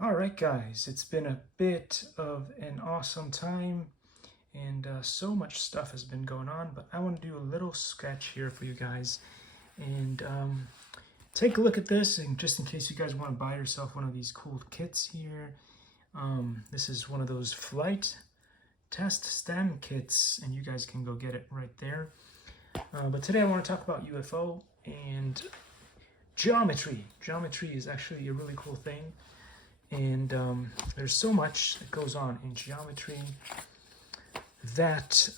All right, guys, it's been a bit of an awesome time, and so much stuff has been going on, but I want to do a little sketch here for you guys, and take a look at this, and just in case you guys want to buy yourself one of these cool kits here. This is one of those flight test STEM kits, and you guys can go get it right there. But today I want to talk about UFO and geometry. Geometry is actually a really cool thing. And there's so much that goes on in geometry that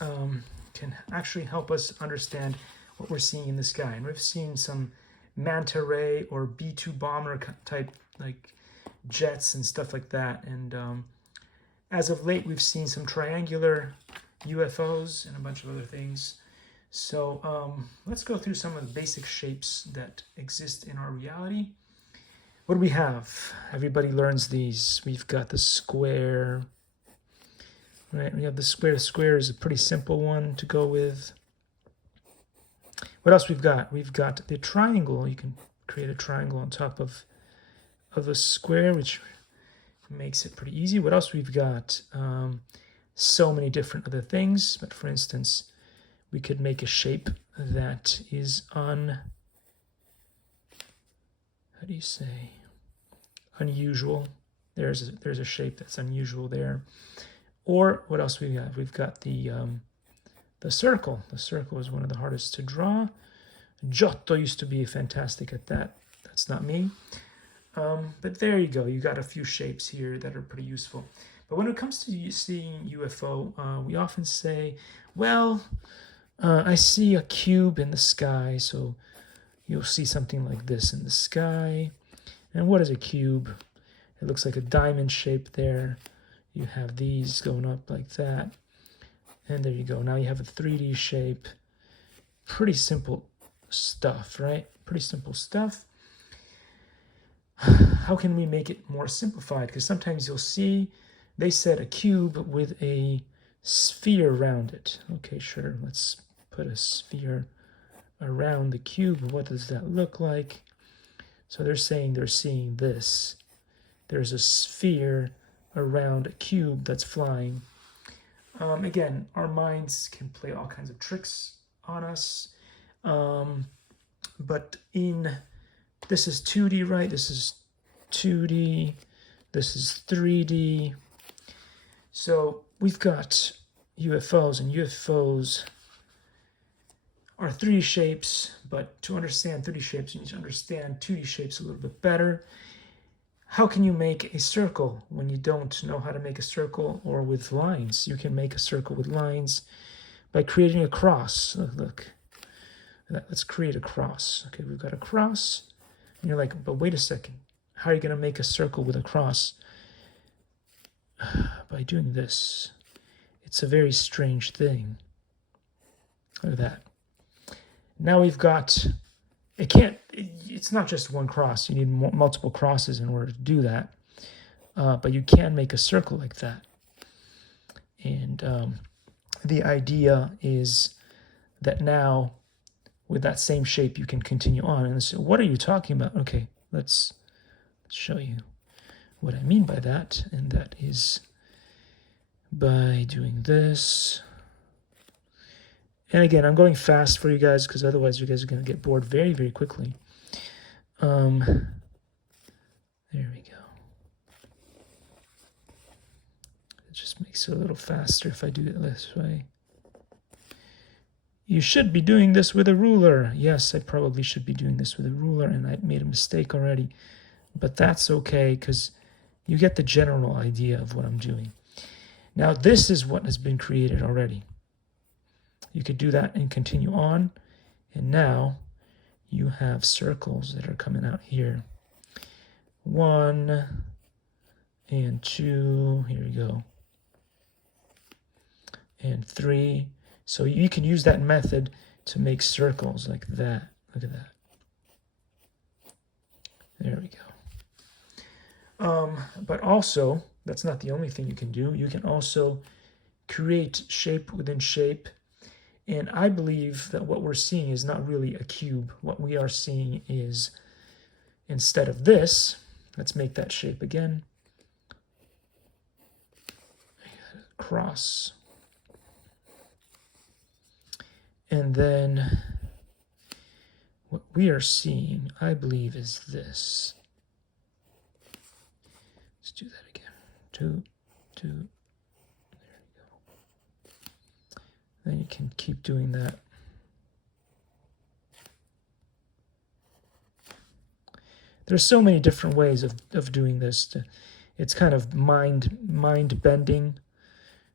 can actually help us understand what we're seeing in the sky. And we've seen some manta ray or B-2 bomber type like jets and stuff like that. And as of late, we've seen some triangular UFOs and a bunch of other things. So let's go through some of the basic shapes that exist in our reality. What do we have? Everybody learns these. We've got the square, right? We have the square. The square is a pretty simple one to go with. What else we've got? We've got the triangle. You can create a triangle on top of a square, which makes it pretty easy. What else we've got? So many different other things. But for instance, we could make a shape that is how do you say? Unusual. There's a shape that's unusual there. Or what else we got? We've got the circle. The circle is one of the hardest to draw. Giotto used to be fantastic at that. That's not me. But there you go. You got a few shapes here that are pretty useful. But when it comes to seeing UFO, we often say, well, I see a cube in the sky, so you'll see something like this in the sky. And what is a cube? It looks like a diamond shape there. You have these going up like that. And there you go. Now you have a 3D shape. Pretty simple stuff, right? Pretty simple stuff. How can we make it more simplified? Because sometimes you'll see they said a cube with a sphere around it. Okay, sure. Let's put a sphere around the cube. What does that look like? So they're saying they're seeing this. There's a sphere around a cube that's flying. Again, our minds can play all kinds of tricks on us. But this is 2D, right? This is 2D. This is 3D. So we've got UFOs, and UFOs are 3D shapes, but to understand 3D shapes, you need to understand 2D shapes a little bit better. How can you make a circle when you don't know how to make a circle, or with lines? You can make a circle with lines by creating a cross. Look, let's create a cross. Okay, we've got a cross, and you're like, but wait a second. How are you going to make a circle with a cross? By doing this. It's a very strange thing. Look at that. Now we've got, it's not just one cross. You need multiple crosses in order to do that. But you can make a circle like that. And the idea is that now, with that same shape, you can continue on. And so, what are you talking about? Okay, let's show you what I mean by that. And that is by doing this. And again, I'm going fast for you guys because otherwise you guys are going to get bored very, very quickly. There we go. It just makes it a little faster if I do it this way. You should be doing this with a ruler. Yes, I probably should be doing this with a ruler, and I made a mistake already. But that's okay because you get the general idea of what I'm doing. Now, this is what has been created already. You could do that and continue on. And now you have circles that are coming out here. 1 and 2. Here we go. And 3. So you can use that method to make circles like that. Look at that. There we go. But also, that's not the only thing you can do. You can also create shape within shape. And I believe that what we're seeing is not really a cube. What we are seeing is, instead of this, let's make that shape again. across. And then what we are seeing, I believe, is this. Let's do that again. 2, 2. There you go. Then you can keep doing that. There's so many different ways of doing this. It's kind of mind bending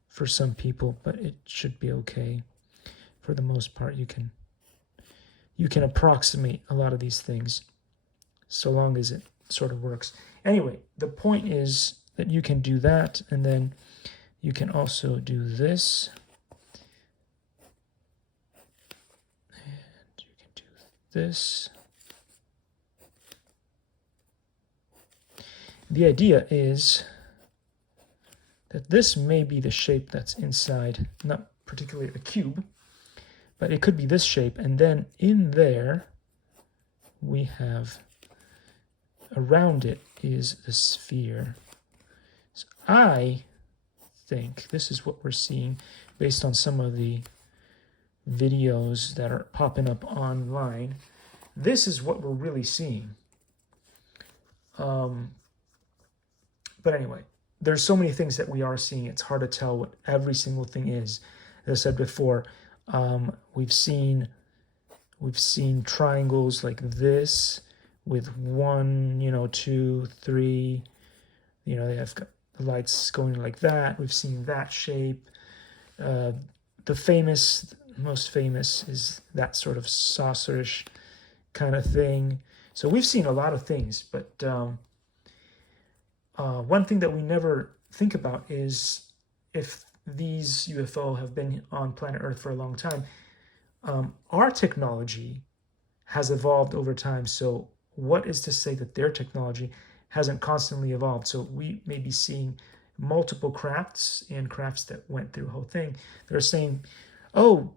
for some people, but it should be okay. For the most part, you can approximate a lot of these things so long as it sort of works. Anyway, the point is that you can do that, and then you can also do this. And you can do this. The idea is that this may be the shape that's inside, not particularly a cube, but it could be this shape, and then in there we have, around it is the sphere. So I think this is what we're seeing based on some of the videos that are popping up online. This is what we're really seeing. But anyway, there's so many things that we are seeing. It's hard to tell what every single thing is. As I said before, we've seen triangles like this with 1, 2, 3. They have got the lights going like that. We've seen that shape. The most famous is that sort of saucerish kind of thing. So we've seen a lot of things, but one thing that we never think about is if these UFO have been on planet Earth for a long time, our technology has evolved over time. So what is to say that their technology hasn't constantly evolved? So we may be seeing multiple crafts and crafts that went through the whole thing. They're saying, oh,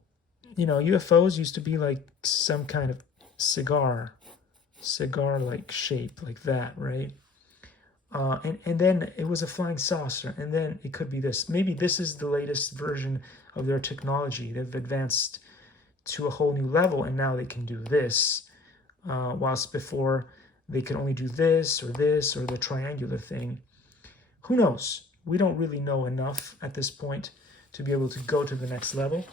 UFOs used to be like some kind of cigar-like shape, like that, right? And then it was a flying saucer, and then it could be this. Maybe this is the latest version of their technology. They've advanced to a whole new level, and now they can do this, whilst before they could only do this or the triangular thing. Who knows? We don't really know enough at this point to be able to go to the next level.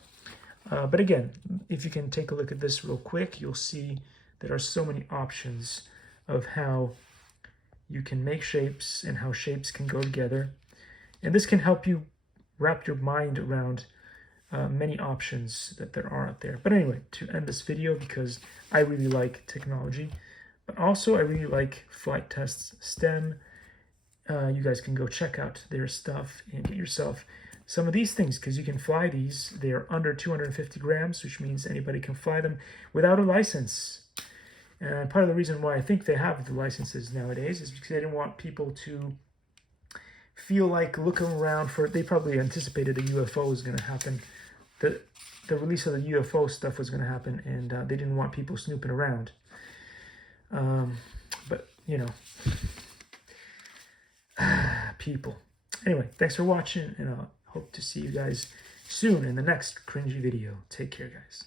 But again, if you can take a look at this real quick, you'll see there are so many options of how you can make shapes and how shapes can go together. And this can help you wrap your mind around many options that there are out there. But anyway, to end this video, because I really like technology, but also I really like Flight Test STEM. You guys can go check out their stuff and get yourself some of these things, because you can fly these. They are under 250 grams, which means anybody can fly them without a license. And part of the reason why I think they have the licenses nowadays is because they didn't want people to feel like looking around for it. They probably anticipated a UFO was going to happen. The release of the UFO stuff was going to happen, and they didn't want people snooping around. But, people. Anyway, thanks for watching, and I hope to see you guys soon in the next cringy video. Take care, guys.